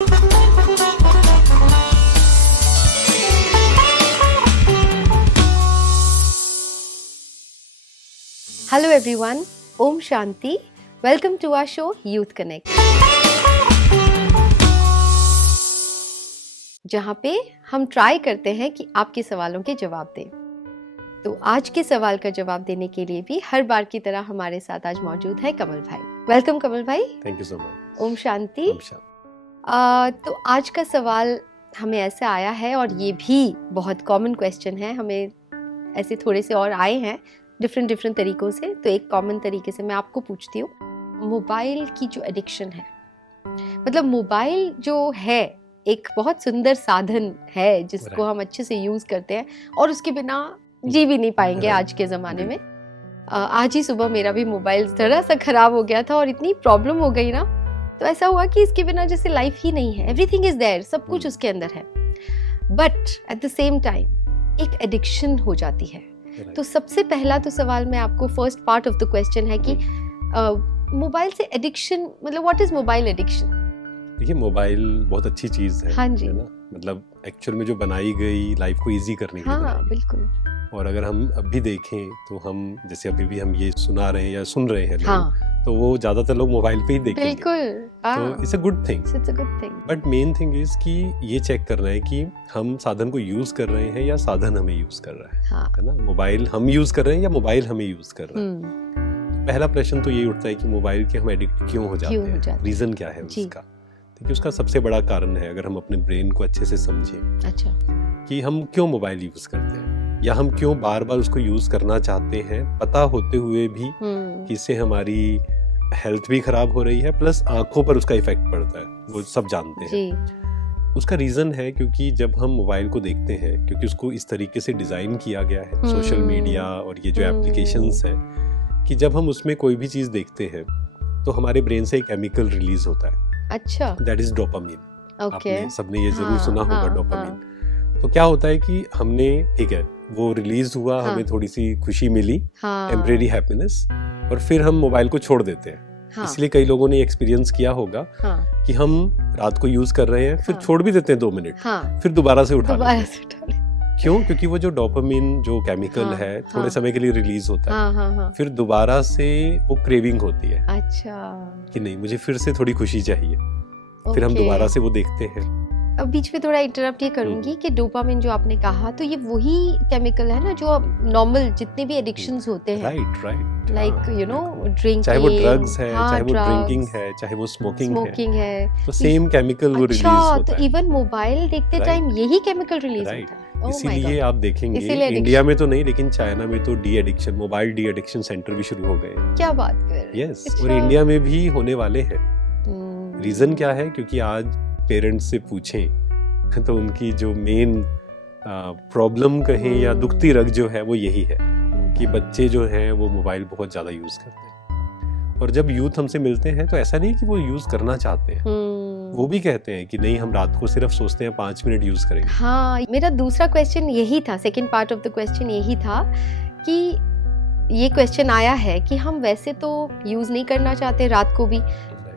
Hello everyone, Om Shanti. Welcome to our show Youth Connect. जहाँ पे हम try करते हैं कि आपके सवालों के जवाब दें। तो आज के सवाल का जवाब देने के लिए भी हर बार की तरह हमारे साथ आज मौजूद है कमल भाई। वेलकम कमल भाई। Thank you so much. Om Shanti. तो आज का सवाल हमें ऐसे आया है और ये भी बहुत कॉमन क्वेश्चन है, हमें ऐसे थोड़े से और आए हैं डिफरेंट तरीकों से। तो एक कॉमन तरीके से मैं आपको पूछती हूँ, मोबाइल की जो एडिक्शन है, मतलब मोबाइल जो है एक बहुत सुंदर साधन है जिसको हम अच्छे से यूज़ करते हैं और उसके बिना जी भी नहीं पाएंगे आज के ज़माने में। आज ही सुबह मेरा भी मोबाइल थोड़ा सा ख़राब हो गया था और इतनी प्रॉब्लम हो गई ना, तो ऐसा हुआ कि इसके बिना जैसे लाइफ ही नहीं है। एवरीथिंग इज़ देयर, सब कुछ उसके अंदर है, but at the same time एक एडिक्शन हो जाती है। तो सबसे पहला तो सवाल मैं आपको first part of the question है कि मोबाइल से एडिक्शन, मतलब व्हाट इज मोबाइल एडिक्शन? देखिए, मोबाइल बहुत अच्छी चीज़ है, हाँ जी, है ना? मतलब एक्चुअल में जो बनाई गई लाइफ को इजी करने के लिए हाँ बिल्कुल। और अगर हम अभी देखें तो हम जैसे अभी भी हम ये सुना रहे हैं या सुन रहे हैं लोग, हाँ, तो वो ज़्यादातर लोग मोबाइल पे ही देखेंगे। बिल्कुल। तो it's a good thing. It's a good thing. But main thing is कि ये चेक करना है कि हम साधन को यूज़ कर रहे हैं या साधन हमें यूज़ कर रहा है, हाँ, है ना? मोबाइल हम यूज़ कर रहे हैं या मोबाइल हमें यूज़ कर रहा है। पहला प्रश्न तो यही उठता है कि मोबाइल के हम एडिक्ट क्यों हो जाते हैं, रीज़न क्या है उसका? देखिए, उसका सबसे बड़ा कारण है, अगर हम अपने ब्रेन को अच्छे से समझें, अच्छा, कि हम क्यों मोबाइल यूज़ करते हैं या हम क्यों बार बार उसको यूज़ करना चाहते हैं, पता होते हुए भी कि इससे हमारी हेल्थ भी खराब हो रही है, प्लस आंखों पर उसका इफेक्ट पड़ता है, वो सब जानते हैं। उसका रीज़न है क्योंकि जब हम मोबाइल को देखते हैं, क्योंकि उसको इस तरीके से डिज़ाइन किया गया है, सोशल मीडिया और ये जो एप्लीकेशंस हैं, कि जब हम उसमें कोई भी चीज़ देखते हैं तो हमारे ब्रेन से एक केमिकल रिलीज होता है। अच्छा, दैट इज डोपामिन। आपने सबने ये जरूर सुना होगा, डोपामिन। तो क्या होता है कि हमने, ठीक है, वो रिलीज हुआ, हमें थोड़ी सी खुशी मिली, टेम्परेरी हैप्पीनेस, और फिर हम मोबाइल को छोड़ देते हैं। इसलिए कई लोगों ने एक्सपीरियंस किया होगा कि हम रात को यूज कर रहे हैं, फिर छोड़ भी देते हैं 2 मिनट, फिर दोबारा से उठा लेते हैं। क्यों? क्योंकि वो जो डोपामिन जो केमिकल है थोड़े समय के लिए रिलीज होता है, फिर दोबारा से वो क्रेविंग होती है। अच्छा, कि नहीं, मुझे फिर से थोड़ी खुशी चाहिए, फिर हम दोबारा से वो देखते हैं। अब बीच में थोड़ा इंटरप्ट ये करूंगी कि डोपामिन जो आपने कहा, तो ये वही केमिकल है ना जो नॉर्मल जितने भी एडिक्शंस होते हैं, right, like you know drinking, चाहे वो ड्रग्स है, चाहे वो ड्रिंकिंग है, चाहे वो स्मोकिंग है, तो सेम केमिकल वो रिलीज होता है। तो इवन मोबाइल देखते टाइम यही केमिकल रिलीज होता है। इसीलिए आप देखेंगे इंडिया में तो नहीं, लेकिन चाइना में तो मोबाइल डी एडिक्शन सेंटर भी शुरू हो गए। क्या बात कर रहे हैं? यस, और इंडिया में भी होने वाले हैं। रीजन क्या है? क्योंकि आज पेरेंट्स से पूछें तो उनकी जो मेन प्रॉब्लम कहें या दुखती रग जो है वो यही है कि बच्चे जो हैं वो मोबाइल बहुत ज़्यादा यूज़ करते हैं। और जब यूथ हमसे मिलते हैं तो ऐसा नहीं कि वो यूज़ करना चाहते हैं, वो भी कहते हैं कि नहीं, हम रात को सिर्फ सोचते हैं 5 मिनट यूज़ करेंगे। हाँ, मेरा दूसरा क्वेश्चन यही था, second part of the question यही था कि ये क्वेश्चन आया है कि हम वैसे तो यूज़ नहीं करना चाहते रात को भी,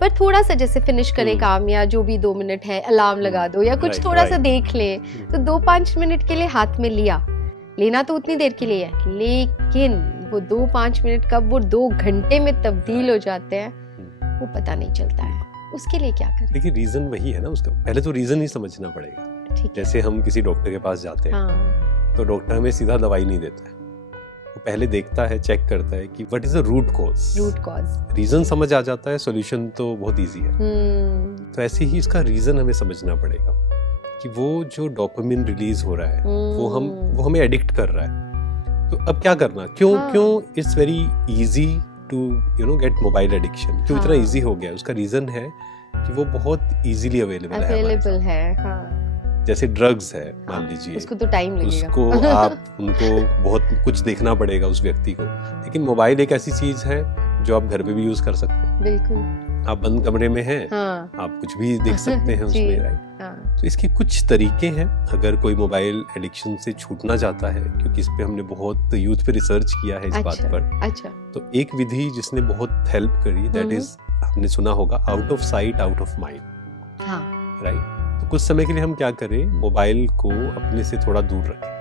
पर थोड़ा सा जैसे फिनिश करें काम या जो भी 2 मिनट है अलार्म लगा दो या कुछ थोड़ा सा देख लें, तो 2-5 मिनट के लिए हाथ में लेना तो उतनी देर के लिए है, लेकिन वो 2-5 मिनट कब वो 2 घंटे में तब्दील हो जाते हैं वो पता नहीं चलता है। उसके लिए क्या करें? देखिए, रीजन वही है ना उसका, पहले तो रीजन ही समझना पड़ेगा। जैसे हम किसी डॉक्टर के पास जाते हैं, तो डॉक्टर हमें सीधा दवाई नहीं देता है, वो पहले देखता है, चेक करता है कि what is the root cause. Reason समझ आ जाता है, सॉल्यूशन तो बहुत इजी है। तो ऐसे ही इसका रीजन हमें समझना पड़ेगा कि वो जो डोपामिन रिलीज हो रहा है वो हमें एडिक्ट कर रहा है। तो अब क्या करना, क्यों it's very easy to get mobile addiction, क्यों इतना इजी हो गया? उसका रीजन है कि वो बहुत इजीली अवेलेबल है। जैसे ड्रग्स है, मान लीजिए, उसको तो टाइम लगेगा, उसको उनको बहुत कुछ देखना पड़ेगा उस व्यक्ति को, लेकिन मोबाइल एक ऐसी चीज है जो आप घर पे भी यूज कर सकते हैं। बिल्कुल, आप बंद कमरे में हैं, आप कुछ भी देख सकते हैं उसमें, राइट? तो इसके कुछ तरीके हैं अगर कोई मोबाइल एडिक्शन से छूटना चाहता है, क्योंकि इस पे हमने बहुत यूथ पे रिसर्च किया है इस बात पर। तो एक विधि जिसने बहुत हेल्प करी, दैट इज, आपने सुना होगा, out of sight out of mind. Right. तो कुछ समय के लिए हम क्या करें, मोबाइल को अपने से थोड़ा दूर रखें।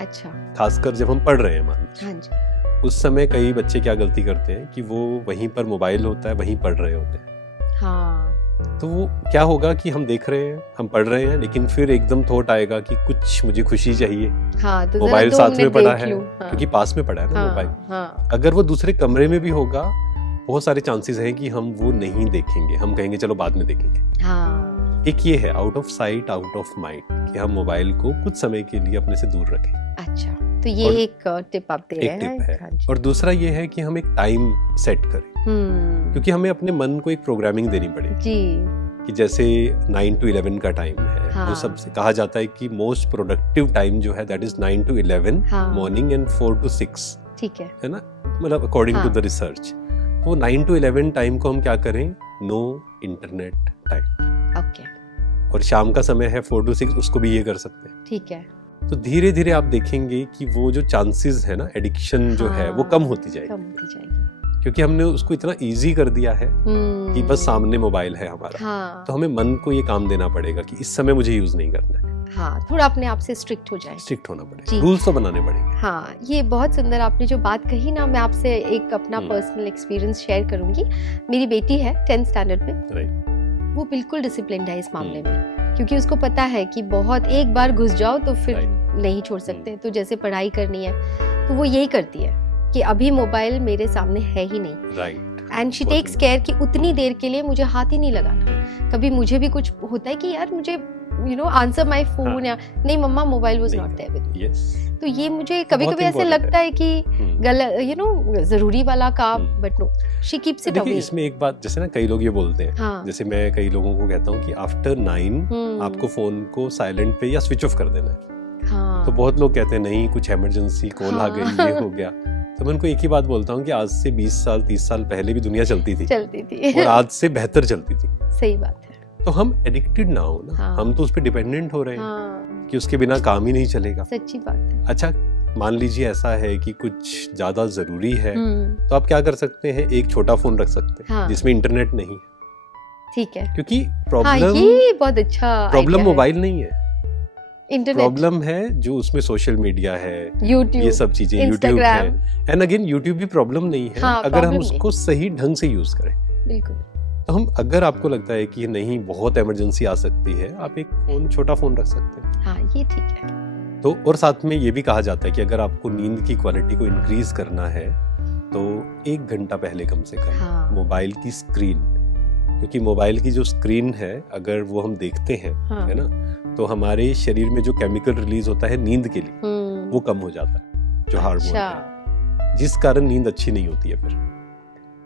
अच्छा। खासकर जब हम पढ़ रहे हैं, मान लीजिए, हाँ जी, उस समय कई बच्चे क्या गलती करते हैं कि वो वहीं पर मोबाइल होता है, वहीं पढ़ रहे होते हैं। हाँ, तो वो क्या होगा कि हम देख रहे हैं, हम पढ़ रहे हैं, लेकिन फिर एकदम थॉट आएगा कि कुछ मुझे खुशी चाहिए। हाँ, तो मोबाइल साथ में पड़ा है, हाँ, क्योंकि पास में पड़ा है ना मोबाइल। हाँ, अगर वो दूसरे कमरे में भी होगा, बहुत सारे चांसेस हैं कि हम वो नहीं देखेंगे, हम कहेंगे चलो बाद में देखेंगे। हाँ, एक ये है out of sight out of mind, कि हम मोबाइल को कुछ समय के लिए अपने से दूर रखें। अच्छा, तो ये और एक टिप आप दे रहे हैं। एक टिप है। हाँ जी। और दूसरा ये है कि हम एक टाइम सेट करें, क्योंकि हमें अपने मन को एक प्रोग्रामिंग देनी पड़ेगी जी, कि जैसे 9 to 11 का टाइम है। हाँ। वो सबसे कहा जाता है कि मोस्ट प्रोडक्टिव टाइम जो है दैट इज 9 to 11 हाँ। मॉर्निंग एंड 4 to 6, ठीक है ना, मतलब अकॉर्डिंग टू हाँ। The research. तो 9 to 11 टाइम को हम क्या करें, नो इंटरनेट टाइम। ओके, और शाम का समय है 4 to 6, उसको भी ये कर सकते हैं। ठीक है, तो धीरे धीरे आप देखेंगे कि वो जो चांसेस है ना, एडिक्शन जो है वो कम होती जाएगी, कम होती जाएगी, क्योंकि हमने उसको इतना इजी कर दिया है कि बस सामने मोबाइल है हमारा। हाँ, तो हमें मन को ये काम देना पड़ेगा कि इस समय मुझे यूज नहीं करना है, हाँ, थोड़ा अपने आप से स्ट्रिक्ट हो जाए, स्ट्रिक्ट होना जी। पड़ेगा, रूल्स तो बनाने पड़ेंगे। हाँ, ये बहुत सुंदर आपने जो बात कही ना, मैं आपसे एक अपना पर्सनल एक्सपीरियंस शेयर करूंगी। मेरी बेटी है 10th स्टैंडर्ड में, राइट, वो बिल्कुल डिसिप्लिन्ड है इस मामले में, क्योंकि उसको पता है कि बहुत एक बार घुस जाओ तो फिर नहीं छोड़ सकते। तो जैसे पढ़ाई करनी है तो वो यही करती है कि अभी मोबाइल मेरे सामने है ही नहीं, right, and she takes care कि उतनी देर के लिए मुझे हाथ ही नहीं लगाना। कभी मुझे भी कुछ होता है कि यार मुझे आंसर माय फोन, या नहीं मम्मा mobile was not there with me. तो ये मुझे कभी कभी ऐसे लगता है कि गलत, जरूरी वाला काम, but no, she keeps it away. इसमें एक बात, जैसे ना कई लोग ये बोलते हैं, हाँ, जैसे मैं कई लोगों को कहता हूँ कि आफ्टर 9 आपको फोन को साइलेंट पे या स्विच ऑफ कर देना है। हाँ, तो बहुत लोग कहते हैं नहीं, कुछ इमरजेंसी कॉल आ गई, ये हो गया। तो मैं उनको एक ही बात बोलता हूँ कि आज से 20 साल 30 साल पहले भी दुनिया चलती थी और आज से बेहतर चलती थी। सही बात है। तो हम एडिक्टेड ना हो ना, हाँ। हम तो उस पर डिपेंडेंट हो रहे हैं, हाँ, कि उसके बिना काम ही नहीं चलेगा। सच्ची बात है। अच्छा, मान लीजिए ऐसा है कि कुछ ज्यादा जरूरी है, तो आप क्या कर सकते हैं, एक छोटा फोन रख सकते हैं, हाँ। जिसमें इंटरनेट नहीं है, ठीक है। क्योंकि हाँ, ये बहुत अच्छा प्रॉब्लम idea है। मोबाइल नहीं है, इंटरनेट, प्रॉब्लम है जो उसमें सोशल मीडिया है, यूट्यूब, ये सब चीजें, यूट्यूब है। एंड अगेन यूट्यूब भी प्रॉब्लम नहीं है, हाँ, अगर हम problem उसको सही ढंग से यूज करें। बिल्कुल। तो हम, अगर आपको लगता है कि नहीं बहुत इमरजेंसी आ सकती है, आप एक फोन, छोटा फोन रख सकते हैं। हाँ, ये ठीक है। तो और साथ में ये भी कहा जाता है कि अगर आपको नींद की क्वालिटी को इंक्रीज करना है तो 1 घंटा पहले कम से कम हाँ। मोबाइल की स्क्रीन, क्योंकि मोबाइल की जो स्क्रीन है अगर वो हम देखते हैं, हाँ। है ना, तो हमारे शरीर में जो केमिकल रिलीज होता है नींद के लिए, वो कम हो जाता है, जो हार्मोन है, जिस कारण नींद अच्छी नहीं होती है फिर।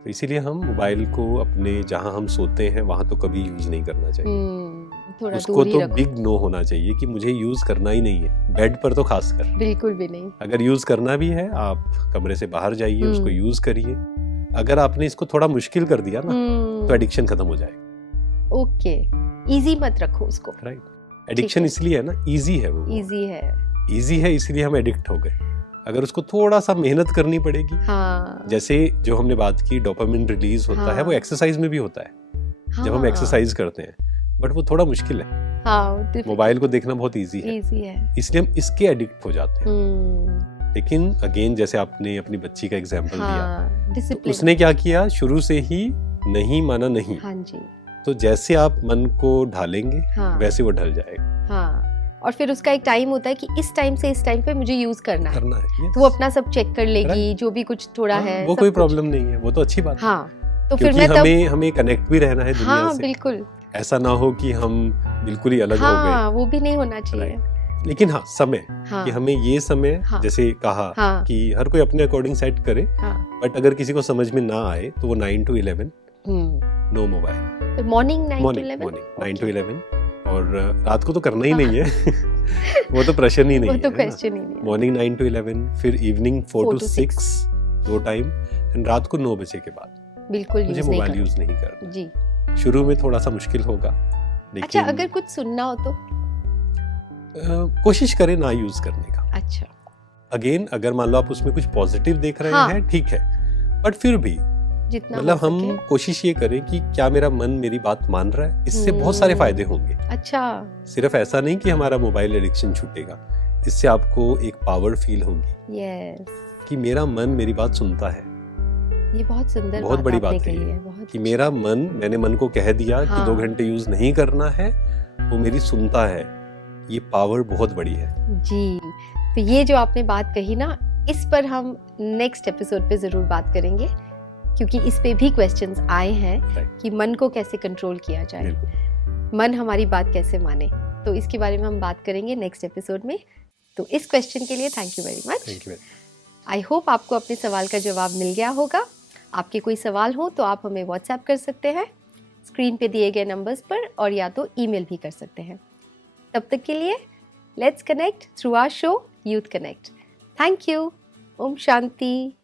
तो इसीलिए हम मोबाइल को अपने जहां हम सोते हैं वहां तो कभी यूज नहीं करना चाहिए। थोड़ा उसको दूर ही तो रखो। बिग नो होना चाहिए कि मुझे यूज करना ही नहीं है, बेड पर तो खासकर। बिल्कुल भी नहीं। अगर यूज करना भी है, आप कमरे से बाहर जाइए, उसको यूज करिए। अगर आपने इसको थोड़ा मुश्किल कर दिया ना, तो एडिक्शन खत्म हो जाएगा। ओके, इजी मत रखो उसको। राइट, एडिक्शन इसलिए है ना, इजी है, वो इजी है, इजी है, इसलिए हम एडिक्ट हो गए। अगर उसको थोड़ा सा मेहनत करनी पड़ेगी, हाँ। जैसे जो हमने बात की डोपामिन रिलीज होता है, वो एक्सरसाइज में भी होता है, जब हम एक्सरसाइज करते हैं, बट वो थोड़ा मुश्किल है। हाँ, मोबाइल को देखना बहुत इजी है, इसलिए हम इसके एडिक्ट हो जाते हैं। लेकिन अगेन, जैसे आपने अपनी बच्ची का एग्जांपल दिया, तो उसने क्या किया, शुरू से ही नहीं माना नहीं। हाँ जी। तो जैसे आप मन को ढालेंगे, वैसे वो ढल जाएगा। हाँ, और फिर उसका एक टाइम होता है कि इस टाइम से इस टाइम पे मुझे यूज करना है। yes. तो वो अपना सब चेक कर लेगी, जो भी कुछ थोड़ा है, वो कोई प्रॉब्लम नहीं है, वो तो अच्छी बात है। हाँ, तो फिर मैं हमें कनेक्ट भी रहना है दुनिया से। बिल्कुल, ऐसा ना हो कि हम बिल्कुल ही अलग हो गए, वो भी नहीं होना चाहिए। लेकिन हाँ, समय, कि हमें ये समय, जैसे कहा कि हर कोई अपने अकॉर्डिंग सेट करे, बट अगर किसी को समझ में ना आए तो वो 9 to 11 no mobile. Morning 9 to 11, और रात को तो करना ही नहीं है वो तो प्रश्न ही नहीं है, क्वेश्चन ही नहीं है। मॉर्निंग 9 to 11, फिर इवनिंग 4 to 6, 2 टाइम, एंड रात को 9 बजे के बाद बिल्कुल मुझे मोबाइल यूज नहीं करना जी। शुरू में थोड़ा सा मुश्किल होगा, लेकिन अच्छा, अगर कुछ सुनना हो तो कोशिश करें ना यूज करने का। अच्छा, अगेन, अगर मान लो आप उसमें कुछ पॉजिटिव देख रहे हैं, ठीक है, बट फिर भी जितना मतलब हो हम सके। कोशिश ये करें कि क्या मेरा मन मेरी बात मान रहा है, इससे बहुत सारे फायदे होंगे। अच्छा। सिर्फ ऐसा नहीं कि हमारा मोबाइल एडिक्शन छूटेगा, इससे आपको एक पावर फील होगी यस, कि मेरा मन मेरी बात सुनता है। ये बहुत सुंदर बहुत बड़ी आपने बात है कही ये, बहुत कि मेरा मन, मैंने मन को कह दिया कि हाँ। 2 घंटे यूज नहीं करना है, वो मेरी सुनता है। ये पावर बहुत बड़ी है जी। तो ये जो आपने बात कही ना, इस पर हम नेक्स्ट एपिसोड पे ज़रूर बात करेंगे, क्योंकि इस पे भी क्वेश्चंस आए हैं कि मन को कैसे कंट्रोल किया जाए, मन हमारी बात कैसे माने। तो इसके बारे में हम बात करेंगे नेक्स्ट एपिसोड में। तो इस क्वेश्चन के लिए thank you very much. I hope आपको अपने सवाल का जवाब मिल गया होगा। आपके कोई सवाल हो तो आप हमें व्हाट्सएप कर सकते हैं स्क्रीन पे दिए गए नंबर्स पर, और या तो ईमेल भी कर सकते हैं। तब तक के लिए let's connect through our show youth connect. Thank you. ओम शांति।